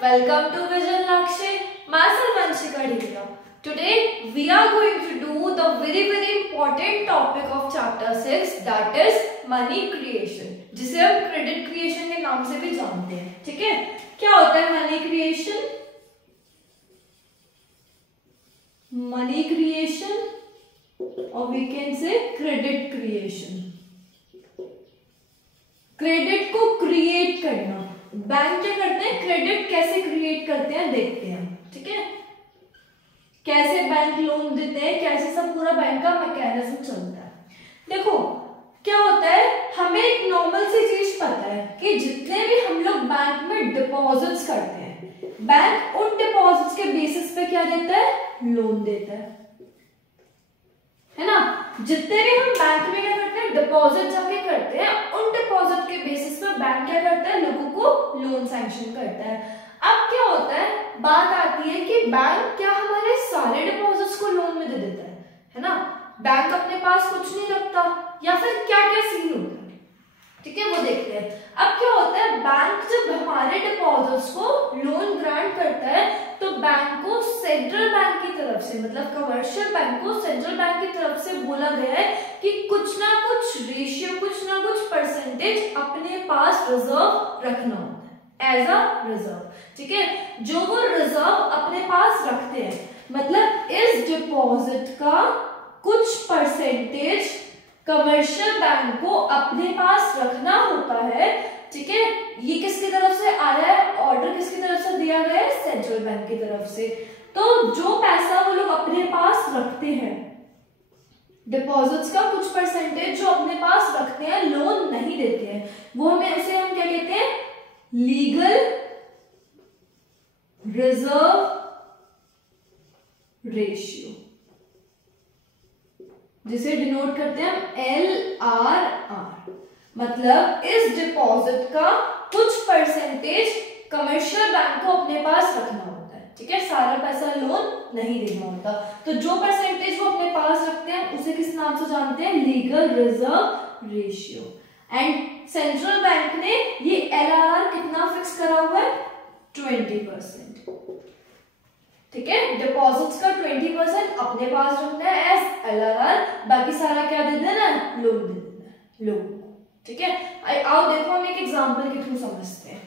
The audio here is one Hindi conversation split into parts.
welcome to Vision Lakshya. Myself Vanshika Dhira. Today we are going to do the very important topic of chapter 6, that is money creation, जिसे हम credit creation के नाम से भी जानते हैं. ठीक है, क्या होता है money creation? Money creation or we can say credit creation. Credit को क्रिएट करना. बैंक क्या करते हैं, क्रेडिट कैसे क्रिएट करते हैं देखते हैं. ठीक है, कैसे बैंक लोन देते हैं, कैसे सब पूरा बैंक का मैकेनिज्म चलता है. देखो क्या होता है, हमें एक नॉर्मल सी चीज पता है कि जितने भी हम लोग बैंक में डिपॉजिट्स करते हैं, बैंक उन डिपॉजिट्स के बेसिस पे क्या देता है, लोन देता है ना. जितने भी हम बैंक में क्या करते हैं, डिपॉजिट जाके करते हैं, उन डिपॉजिट के बेसिस पे बैंक क्या करता है, लोगों को लोन सैंक्शन करता है. अब क्या होता है, बात आती है कि बैंक क्या हमारे सारे डिपॉजिट्स को लोन में दे देता है ना. बैंक अपने पास कुछ नहीं रखता, या फिर क्या क्या सीन होता है. ठीक है, वो देखते हैं. अब क्या होता है, बैंक जब हमारे डिपॉजिट्स को लोन ग्रांट करता है तो बैंक को सेंट्रल बैंक की तरफ से, मतलब कमर्शियल बैंक को सेंट्रल बैंक की तरफ से बोला गया है कि कुछ ना कुछ रेशियो, कुछ ना कुछ परसेंटेज अपने पास रिजर्व रखना होता है, एज अ रिजर्व. ठीक है, जो वो रिजर्व अपने पास रखते हैं, मतलब इस डिपॉजिट का कुछ परसेंटेज कमर्शियल बैंक को अपने पास रखना होता है. ठीक है, ये किसकी तरफ से आ रहा है, ऑर्डर किसकी तरफ से दिया गया है, सेंट्रल बैंक की तरफ से. तो जो पैसा वो लोग अपने पास रखते हैं, डिपॉजिट्स का कुछ परसेंटेज जो अपने पास रखते हैं, लोन नहीं देते हैं, वो हमें उसे हम क्या कहते हैं, लीगल रिजर्व रेशियो, जिसे डिनोट करते हैं हम LRR. मतलब इस डिपॉजिट का कुछ परसेंटेज कमर्शियल बैंक को अपने पास रखना होता है. ठीक है, सारा पैसा लोन नहीं देना होता. तो जो परसेंटेज वो अपने पास रखते हैं उसे किस नाम से जानते हैं, legal reserve ratio. And central bank ने ये LRR कितना फिक्स करा हुआ है, 20%. ठीक है, डिपॉजिट्स का 20% अपने पास रखना है एज LRR, बाकी सारा क्या दे देना, लोन दे देना है लोगों को. ठीक है, आओ देखो हम एक एग्जांपल के थ्रू समझते हैं.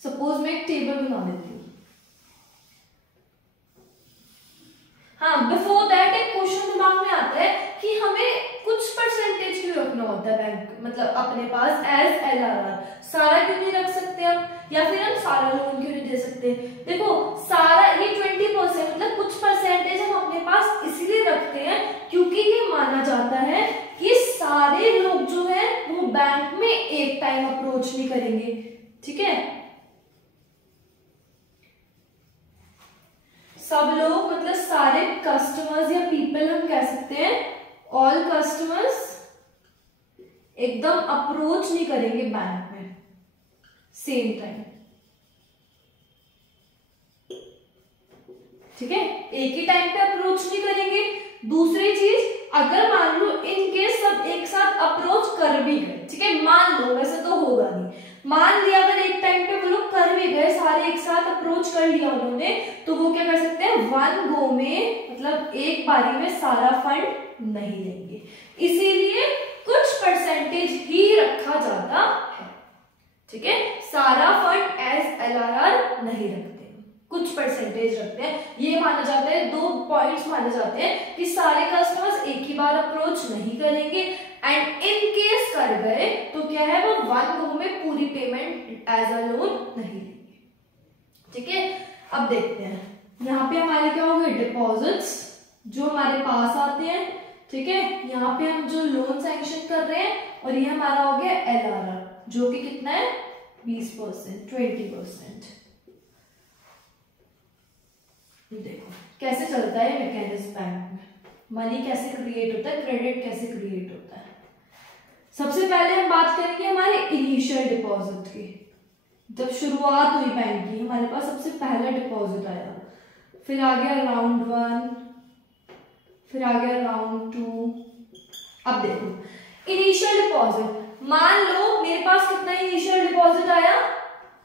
सपोज मैं एक टेबल बना लेती हूँ. हाँ, बिफोर दैट एक क्वेश्चन दिमाग में आता है कि हमें कुछ परसेंटेज क्यों रखना होता है बैंक, मतलब अपने पास एज LRR. सारा क्यों नहीं रख सकते हम, या फिर हम सारा लोन क्यों नहीं दे सकते. देखो सारा ये 20% मतलब कुछ परसेंटेज हम अपने पास इसलिए रखते हैं क्योंकि ये माना जाता है कि सारे लोग जो है वो बैंक में एक टाइम अप्रोच नहीं करेंगे. ठीक है, सब लोग मतलब सारे कस्टमर्स या पीपल हम कह सकते हैं, ऑल कस्टमर्स एकदम अप्रोच नहीं करेंगे बैंक में सेम टाइम. ठीक है, एक ही टाइम पे अप्रोच नहीं करेंगे. दूसरी चीज, अगर मान लो इन केस सब एक साथ अप्रोच कर भी गए, ठीक है, मान लो, वैसे तो होगा नहीं, मान लिया अगर एक टाइम पे वो लोग कर भी गए, सारे एक साथ अप्रोच कर लिया उन्होंने, तो वो क्या कर सकते हैं, वन गो में, मतलब एक बारी में सारा फंड नहीं लेंगे. इसीलिए कुछ परसेंटेज ही रखा जाता है. ठीक है, सारा फंड एज LRR नहीं रखते, कुछ परसेंटेज रखते हैं. ये माना जाता है, दो पॉइंट्स माने जाते हैं कि सारे कस्टमर्स एक ही बार अप्रोच नहीं करेंगे, एंड इन केस कर गए तो क्या है, वो वन गो में पूरी पेमेंट एज अ लोन नहीं लेंगे. ठीक है, अब देखते हैं यहाँ पे हमारे क्या हो गए, डिपॉजिट्स जो हमारे पास आते हैं. ठीक है, यहाँ पे हम जो लोन सैंक्शन कर रहे हैं, और ये हमारा हो गया LRR जो कि कितना है, 20%, 20%. देखो कैसे चलता है मैकेनिज्म बैंक में, मनी कैसे क्रिएट होता है, क्रेडिट कैसे क्रिएट होता है. सबसे पहले हम बात करेंगे हमारे इनिशियल डिपॉजिट की. जब शुरुआत हुई बैंक की, हमारे पास सबसे पहला डिपॉजिट आया, फिर आ गया राउंड 1, फिर आ गया राउंड 2. अब देखो इनिशियल डिपॉजिट, मान लो मेरे पास कितना इनिशियल डिपॉजिट आया,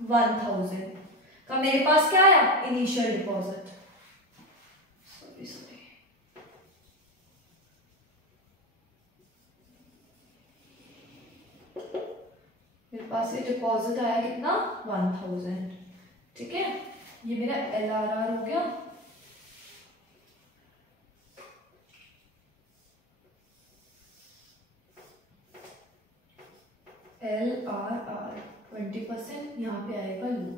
1000 का मेरे पास क्या आया, इनिशियल डिपॉजिट। मेरे पास ये डिपॉजिट आया कितना, 1000। ठीक है, ये मेरा LRR हो गया। LRR 20%, यहाँ पे आएगा लोन।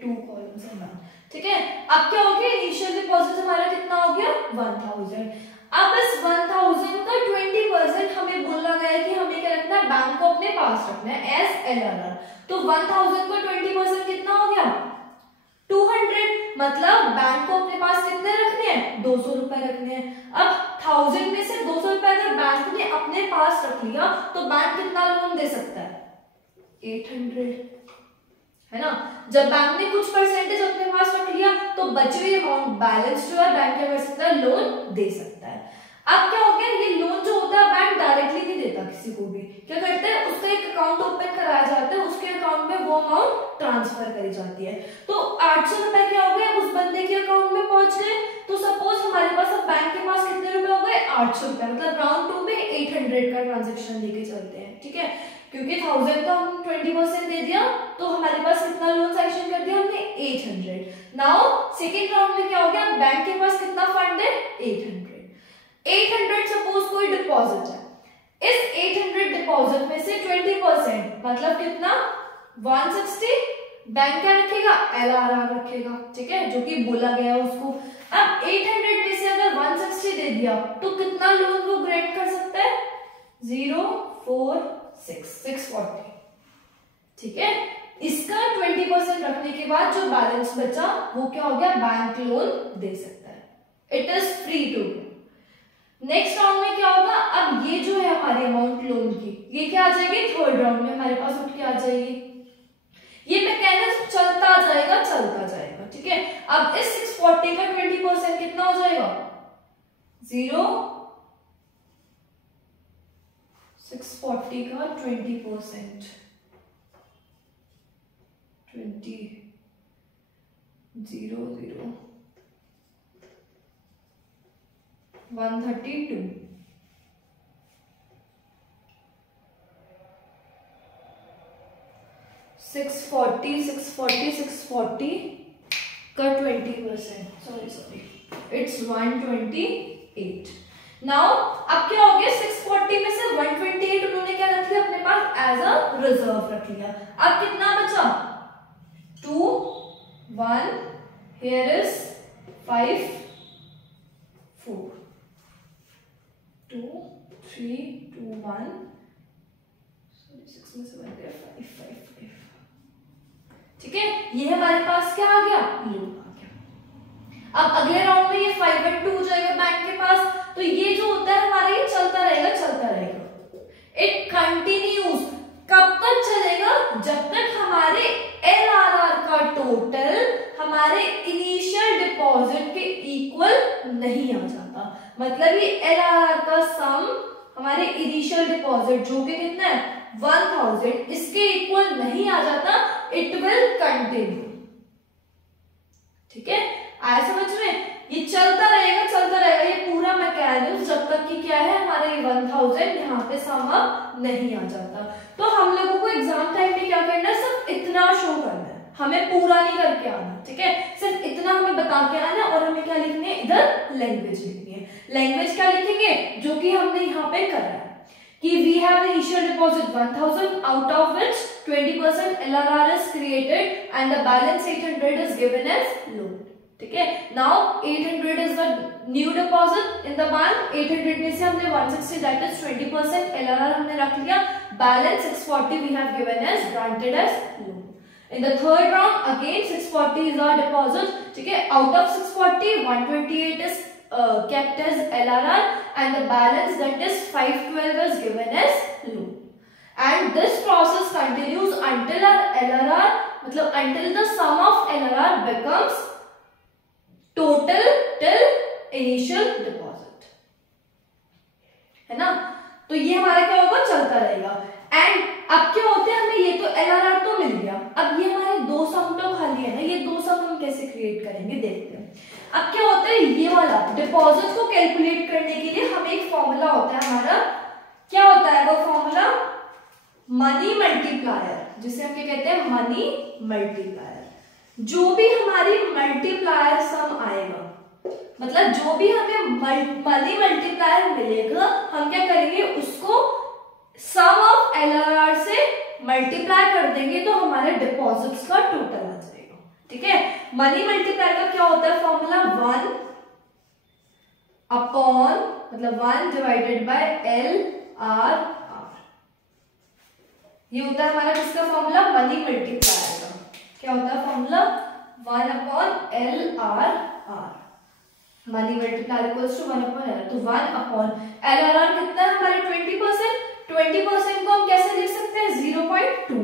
टू कॉलम्स है ना। ठीक है, अब क्या हो गया, इनिशियल डिपॉजिट हमारा कितना हो गया, 1000। अब इस 1000 का 20% हमें बोला गया है कि हमें क्या रखना है, बैंक को अपने पास रखना है एज LRR। तो 1000 का 20% कितना हो गया, 200। मतलब बैंक को अपने पास कितने रखने हैं, 200 रुपए रखने हैं। अब 1000 में से 200 रुपए अगर बैंक ने अपने पास रख लिया तो बैंक कितना लोन दे सकता है, 800, है ना। जब बैंक ने कुछ परसेंटेज अपने पास रख लिया तो बची हुई अमाउंट बैलेंस जो है बैंक क्या कर सकता है, लोन दे सकता है। अब क्या हो गया, ये लोन जो होता है बैंक डायरेक्टली नहीं देता किसी को भी, क्या करते हैं, उसका एक अकाउंट ओपन कराया जाता है, उसके अकाउंट में वो अमाउंट ट्रांसफर करी जाती है। तो 800 रुपए क्या हो गए, उस बंदे के अकाउंट में पहुंच गए। तो सपोज हमारे पास अब बैंक के पास कितने रुपए हो गए, 800 रुपए, मतलब राउंड 2 में 800 का ट्रांजेक्शन लेके चलते हैं। ठीक है, क्योंकि 1000 का हम 20% दे दिया तो हमारे पास कितना लोन सैंक्शन कर दिया हमने, 800। नाउ सेकेंड राउंड में क्या हो गया, बैंक के पास कितना फंड है, 800 सपोज कोई डिपॉजिट है, इस 800 डिपॉजिट में से 20% मतलब कितना, 160 बैंक क्या रखेगा, LRR रखेगा। ठीक है, जो कि बोला गया है उसको। अब 800 में से अगर 160 दे दिया तो कितना लोन वो ग्रांट कर सकता है, 640। ठीक है, इसका 20% रखने के बाद जो बैलेंस बचा वो क्या हो गया, बैंक लोन दे सकता है। It is free to do. Next round में क्या होगा, अब ये जो है हमारी अमाउंट लोन की, ये क्या आ जाएगी, थर्ड राउंड में हमारे पास उठ के आ जाएगी। ये मैकेनिज्म चलता जाएगा चलता जाएगा। ठीक है, अब इस 640 का 20% कितना हो जाएगा, 640 का 20%, 132। सिक्स फोर्टी का 20%, सॉरी इट्स 128। नाउ अब क्या हो गया, 640 में से 128 उन्होंने क्या रख लिया अपने पास एज अ रिजर्व रख लिया। अब कितना बचा, 2 1 हियर इज 5 4 2 3 2 1 6 में से 1 5 5 5। ठीक है, ये हमारे पास क्या आ गया, लोन आ गया। अब अगले राउंड में ये 5 और 2 हो जाएगा बैंक के पास। तो ये जो होता है हमारा, ये चलता रहेगा। It continues. कब तक चलेगा, जब तक हमारे LRR का टोटल हमारे इनिशियल डिपॉजिट के इक्वल नहीं आ जाता। मतलब ये LRR का सम हमारे इनिशियल डिपॉजिट जो कि कितना है 1000, इसके इक्वल नहीं आ जाता, इट विल कंटिन्यू। ठीक है, आया समझ में, ये चलता रहेगा ये पूरा मैकेनिज्म जब तक कि क्या है हमारे 1000 यहाँ पे सम अप नहीं आ जाता। तो हम लोगों को एग्जाम टाइम में क्या करना है, सिर्फ इतना शो करना है, हमें पूरा नहीं करके आना। ठीक है, सिर्फ इतना हमें बता के आना और हमें क्या लिखनी है, इधर लैंग्वेज लिखनी है। लैंग्वेज क्या लिखेंगे, जो कि हमने यहाँ पे करा है कि we have initial deposit 1000 out of which 20% LRR is created and the balance 800 is given as loan. ठीक है, now 800 is the new deposit in the bank। 800 में से हमने 160 that is 20% LRR हमने रख लिया, balance 640 we have given as granted as loan। In the third round again 640 is our deposit। ठीक है, out of 640 128 is kept as LRR and the balance that is 512 is given as loan। And this process continues until our LRR, मतलब until the sum of LRR becomes total till initial deposit, है ना। तो ये हमारा क्या होगा, चलता रहेगा। एंड अब क्या होता है, हमें ये तो LRR क्रिएट करेंगे, देखते हैं। अब क्या होता है, ये वाला डिपॉजिट को कैलकुलेट करने के लिए हमें एक फॉर्मूला होता है हमारा, क्या होता है वो फॉर्मूला, मनी मल्टीप्लायर, जिसे हम क्या कहते हैं, मनी मल्टीप्लायर। जो भी हमारी मल्टीप्लायर सम आएगा, मतलब जो भी हमें मनी मल्टीप्लायर मिलेगा, हम क्या करेंगे, उसको सम ऑफ LRR से मल्टीप्लाई कर देंगे तो हमारे डिपॉजिट्स का टोटल आ जाएगा। ठीक है, मनी मल्टीप्लायर का क्या होता है फॉर्मूला, 1 अपॉन मतलब 1 डिवाइडेड बाय LRR, ये होता है हमारा किसका फॉर्मूला, मनी मल्टीप्लायर का। क्या होता है formula, 1 upon LRR, money multiplier equals to 1 upon LRR। तो 1 अपॉन LRR कितना है हमारे 20%, 20% को हम कैसे लिख सकते हैं, 0.2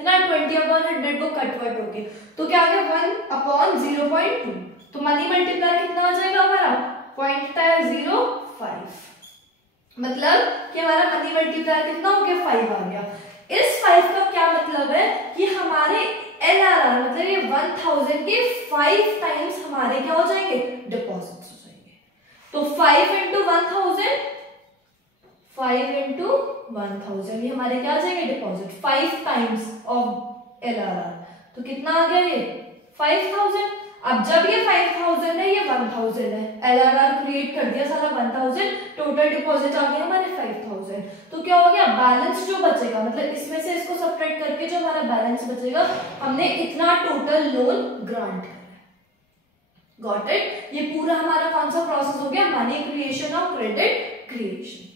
है ना, 20 अपॉन 100 को कटवर्ट होके, तो क्या आ गया 1 अपॉन 0.2, तो मनी मल्टीप्लायर कितना आ जाएगा हमारा, पॉइंट 05, मतलब कि हमारा मनी मल्टीप्लायर कितना हो गया, 5 आ गया। इस 5 का क्या मतलब है कि हमारे LRR मतलब ये 1000 के 5 टाइम्स हमारे क्या हो जाएंगे, डिपॉजिट्स हो जाएंगे। तो 5 इंटू 1000, 5 इंटू 1000 ये हमारे क्या आ जाएंगे, डिपॉजिट 5 टाइम्स ऑफ LRR, तो कितना आ गया ये 5000। अब जब ये 5000 है, ये 1000 है, LRR क्रिएट कर दिया सारा 1000, टोटल डिपॉजिट आ गया हमारे 5000, तो क्या हो गया, बैलेंस जो बचेगा, मतलब इसमें से इसको सब्ट्रैक्ट करके जो हमारा बैलेंस बचेगा, हमने इतना टोटल लोन ग्रांट किया। गॉट इट, ये पूरा हमारा कौन सा प्रोसेस हो गया, मनी क्रिएशन और क्रेडिट क्रिएशन।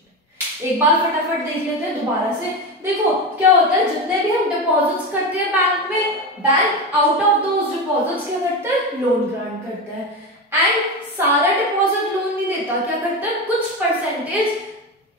एक बार फटाफट देख लेते हैं दोबारा से। देखो क्या होता है, जितने भी हम डिपॉजिट्स करते हैं बैंक में, bank out of those deposits क्या करता है, लोन ग्रांट करता है। एंड सारा डिपॉजिट लोन नहीं देता, क्या करता है, कुछ परसेंटेज,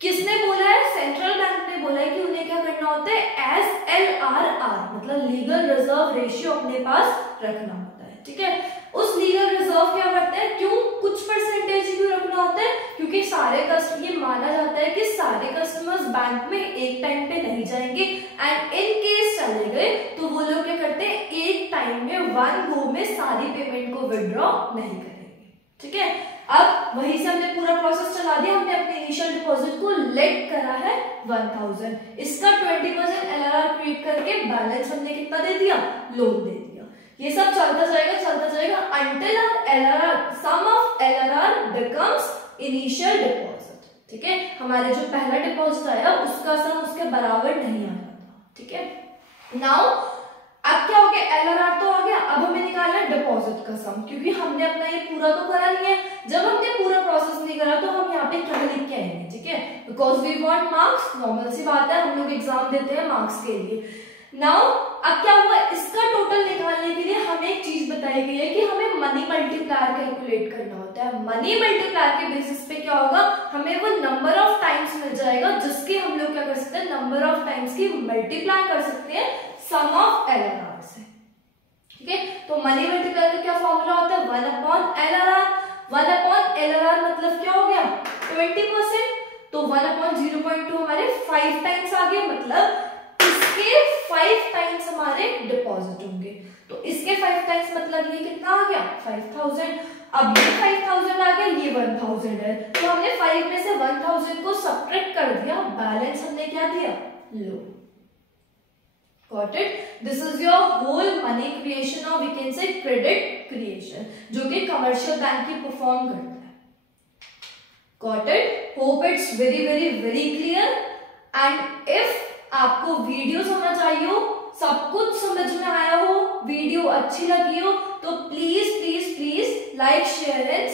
किसने बोला है, सेंट्रल बैंक ने बोला है कि उन्हें क्या करना होता है, एज LRR मतलब लीगल रिजर्व रेशियो अपने पास रखना होता है। ठीक है, उस लीगल रिजर्व क्या करते हैं, क्यों कुछ परसेंटेज क्यों रखना होता है, क्योंकि सारे कस्टमर, ये माना जाता है कि सारे कस्टमर्स बैंक में एक टाइम पे नहीं जाएंगे, एंड इन केस चले गए तो वो लोग क्या करते हैं, एक टाइम में वन गो में सारी पेमेंट को विड्रॉ नहीं करेंगे। ठीक है, अब वहीं से हमने पूरा प्रोसेस चला दिया, हमने अपने इनिशियल डिपॉजिट को लेट करा है 1000, इसका 20% LRR क्रिएट करके बैलेंस हमने कितना दे दिया, लोन दे दिया। ये सब चलता जाएगा until LRR sum of LRR becomes initial deposit। ठीक है, हमारे जो पहला डिपॉजिट आया उसका सम उसके बराबर नहीं आता था। ठीक है, नाउ अब क्या हो गया, LRR तो आ गया, अब हमें निकालना है डिपॉजिट का सम, क्योंकि हमने अपना ये पूरा तो करा नहीं है। जब हमने पूरा प्रोसेस नहीं करा तो हम यहाँ पे क्या लिख के आएंगे, ठीक है, because we want marks, normal सी बात है, हम लोग एग्जाम देते हैं मार्क्स के लिए। नाउ अब क्या हुआ, इसका टोटल निकालने के लिए हमें एक चीज बताई गई है कि हमें मनी मल्टीप्लायर कैलकुलेट करना होता है। मनी मल्टीप्लायर के बेसिस पे क्या होगा, हमें वो नंबर ऑफ टाइम्स मिल जाएगा जिसके हम लोग क्या कर सकते हैं, नंबर ऑफ टाइम्स की मल्टीप्लाई कर सकते हैं सम ऑफ LRR से। ठीक है, तो मनी मल्टीप्लायर का क्या फॉर्मूला होता है, 1 अपॉन LRR। 1 अपॉन LRR मतलब क्या हो गया, 20%, तो 1 अपॉन 0.2 हमारे 5 टाइम्स आ गए, मतलब इसके 5 टाइम्स हमारे डिपॉजिट होंगे। तो इसके 5 टाइम्स मतलब ये कितना आ गया, 5000। अब ये 5000 आ गया, ये 1000 है, तो हमने 5 में से 1000 को सब्ट्रैक्ट कर दिया, बैलेंस हमने क्या दिया, loan. Got it? This is your whole money creation or we can say credit creation, जो कि कमर्शियल बैंक की परफॉर्म करता है। Got it? Hope it's very clear. And if आपको वीडियो समझ आई हो, सब कुछ समझ में आया हो, वीडियो अच्छी लगी हो, तो प्लीज लाइक शेयर एंड